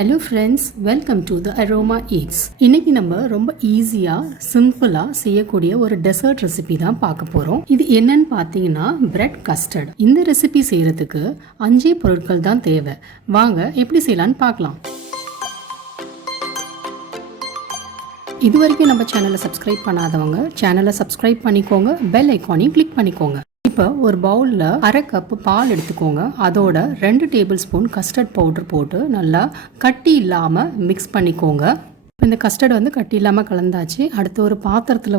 Hello friends, welcome to the Aroma Eats. இன்னைக்கு நம்ம ரொம்ப ஈஸியா சிம்பிளா செய்யக்கூடிய ஒரு டெசர்ட் ரெசிபி தான் பார்க்க போறோம். இது என்னன்னு பார்த்தீங்கன்னா பிரெட் கஸ்டர்ட். இந்த ரெசிபி செய்யறதுக்கு 5 பொருட்கள் தான் தேவை. வாங்க எப்படி செய்யலாம்னு பார்க்கலாம். இதுவரைக்கும் நம்ம சேனலை சப்ஸ்கிரைப் பண்ணாதவங்க சேனலை சப்ஸ்கிரைப் பண்ணிக்கோங்க, பெல் ஐக்கானையும் கிளிக் பண்ணிக்கோங்க. இப்போ ஒரு பவுலில் அரை கப்பு பால் எடுத்துக்கோங்க. அதோட 2 டேபிள் ஸ்பூன் கஸ்டர்ட் பவுடர் போட்டு நல்லா கட்டி இல்லாமல் மிக்ஸ் பண்ணிக்கோங்க. இந்த கஸ்டர்ட் வந்து கட்டி இல்லாமல் கலந்தாச்சு. அடுத்து ஒரு பாத்திரத்தில்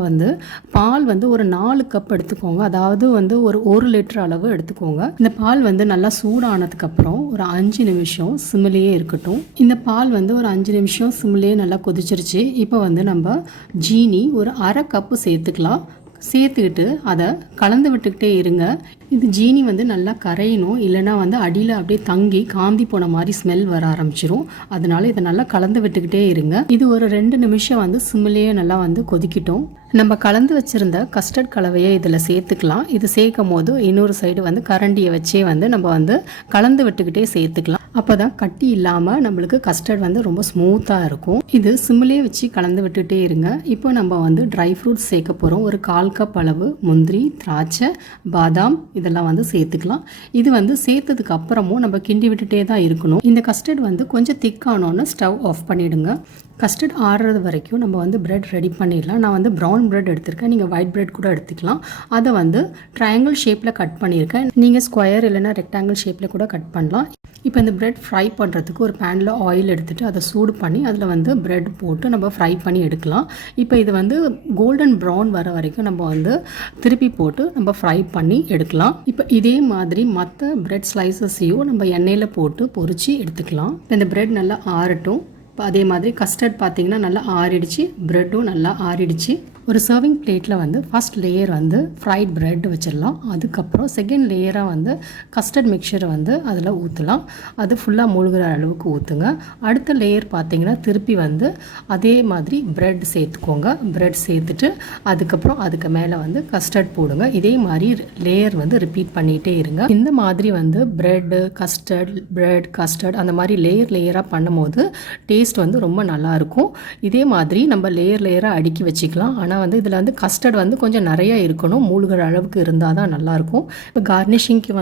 பால் ஒரு 4 கப் எடுத்துக்கோங்க. அதாவது ஒரு 1 லிட்டர் அளவு எடுத்துக்கோங்க. இந்த பால் நல்லா சூடானதுக்கப்புறம் ஒரு 5 நிமிஷம் சிம்மிலேயே இருக்கட்டும். இந்த பால் ஒரு 5 நிமிஷம் சிம்மிலேயே நல்லா கொதிச்சிருச்சு. இப்போ நம்ம ஜீனி ஒரு அரை கப்பு சேர்த்துக்கலாம். சேர்த்துக்கிட்டு அதை கலந்து விட்டுக்கிட்டே இருங்க. இது ஜீனி நல்லா கரையணும், இல்லைனா அடியில் அப்படியே தங்கி காந்தி போன மாதிரி ஸ்மெல் வர ஆரம்பிச்சிரும். அதனால இதை நல்லா கலந்து விட்டுக்கிட்டே இருங்க. இது ஒரு 2 நிமிஷம் சிம்மிலேயே நல்லா கொதிக்கிட்டோம். நம்ம கலந்து வச்சிருந்த கஸ்டர்ட் கலவையை இதில் சேர்த்துக்கலாம். இது சேர்க்கும் போது இன்னொரு சைடு கரண்டியை வச்சே நம்ம கலந்து விட்டுக்கிட்டே சேர்த்துக்கலாம். அப்போ தான் கட்டி இல்லாமல் நம்மளுக்கு கஸ்டர்ட் ரொம்ப ஸ்மூத்தாக இருக்கும். இது சிம்மிலே வச்சு கலந்து விட்டுகிட்டே இருங்க. இப்போ நம்ம ட்ரை ஃப்ரூட்ஸ் சேர்க்க போகிறோம். ஒரு 1/4 கப் அளவு முந்திரி, திராட்சை, பாதாம் இதெல்லாம் சேர்த்துக்கலாம். இது சேர்த்ததுக்கு அப்புறமும் நம்ம கிண்டி விட்டுட்டே தான் இருக்கணும். இந்த கஸ்டர்ட் கொஞ்சம் திக்கானோன்னு ஸ்டவ் ஆஃப் பண்ணிவிடுங்க. கஸ்டர்ட் ஆறுறது வரைக்கும் நம்ம பிரெட் ரெடி பண்ணிடலாம். நான் ப்ரௌன் பிரெட் எடுத்திருக்கேன். நீங்கள் ஒயிட் பிரெட் கூட எடுத்துக்கலாம். அதை ட்ரையாங்கிள் ஷேப்பில் கட் பண்ணியிருக்கேன். நீங்கள் ஸ்கொயர் இல்லைனா ரெக்டாங்கிள் ஷேப்பில் கூட கட் பண்ணலாம். இப்போ இந்த பிரெட் ஃப்ரை பண்ணுறதுக்கு ஒரு பேனில் ஆயில் எடுத்துகிட்டு அதை சூடு பண்ணி அதில் பிரெட் போட்டு நம்ம ஃப்ரை பண்ணி எடுக்கலாம். இப்போ இது கோல்டன் ப்ரௌன் வர வரைக்கும் நம்ம திருப்பி போட்டு நம்ம ஃப்ரை பண்ணி எடுக்கலாம். இப்போ இதே மாதிரி மற்ற பிரெட் ஸ்லைசஸையும் நம்ம எண்ணெயில் போட்டு பொரிச்சு எடுத்துக்கலாம். இந்த பிரெட் நல்லா ஆறட்டும். இப்போ அதே மாதிரி கஸ்டர்ட் பார்த்திங்கன்னா நல்லா ஆறிடுச்சு, ப்ரெட்டும் நல்லா ஆறிடுச்சு. ஒரு சர்விங் பிளேட்டில் ஃபர்ஸ்ட் லேயர் ஃப்ரைட் பிரெட் வச்சிடலாம். அதுக்கப்புறம் செகண்ட் லேயராக கஸ்டர்ட் மிக்சரை அதில் ஊற்றலாம். அது ஃபுல்லாக மூழ்கிற அளவுக்கு ஊற்றுங்க. அடுத்த லேயர் பார்த்திங்கன்னா திருப்பி அதே மாதிரி பிரெட் சேர்த்துக்கோங்க. பிரெட் சேர்த்துட்டு அதுக்கப்புறம் அதுக்கு மேலே கஸ்டர்ட் போடுங்க. இதே மாதிரி லேயர் ரிப்பீட் பண்ணிகிட்டே இருங்க. இந்த மாதிரி பிரெட்டு பிரெட் கஸ்டர்ட் அந்த மாதிரி லேயராக பண்ணும் போது டேஸ்ட் ரொம்ப நல்லாயிருக்கும். இதே மாதிரி நம்ம லேயராக அடுக்கி வச்சுக்கலாம். ஆனால் இதில் கஸ்டர்ட் கொஞ்சம் நிறைய இருக்கணும், மூழ்கிற அளவுக்கு இருந்தால் தான் நல்லாயிருக்கும். இப்போ கார்னிஷிங்க்கு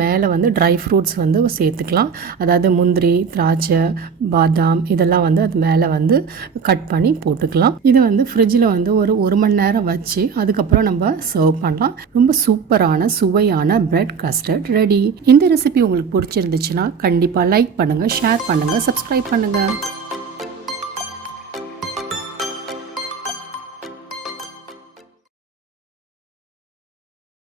மேலே ட்ரை ஃப்ரூட்ஸ் சேர்த்துக்கலாம். அதாவது முந்திரி, திராட்சை, பாதாம் இதெல்லாம் அது மேலே கட் பண்ணி போட்டுக்கலாம். இது ஃப்ரிட்ஜில் ஒரு 1 மணி நேரம் வச்சு அதுக்கப்புறம் நம்ம சர்வ் பண்ணலாம். ரொம்ப சூப்பரான சுவையான பிரெட் கஸ்டர்ட் ரெடி. இந்த ரெசிபி உங்களுக்கு பிடிச்சிருந்துச்சுன்னா கண்டிப்பாக லைக் பண்ணுங்கள், ஷேர் பண்ணுங்கள், சப்ஸ்கிரைப் பண்ணுங்கள்.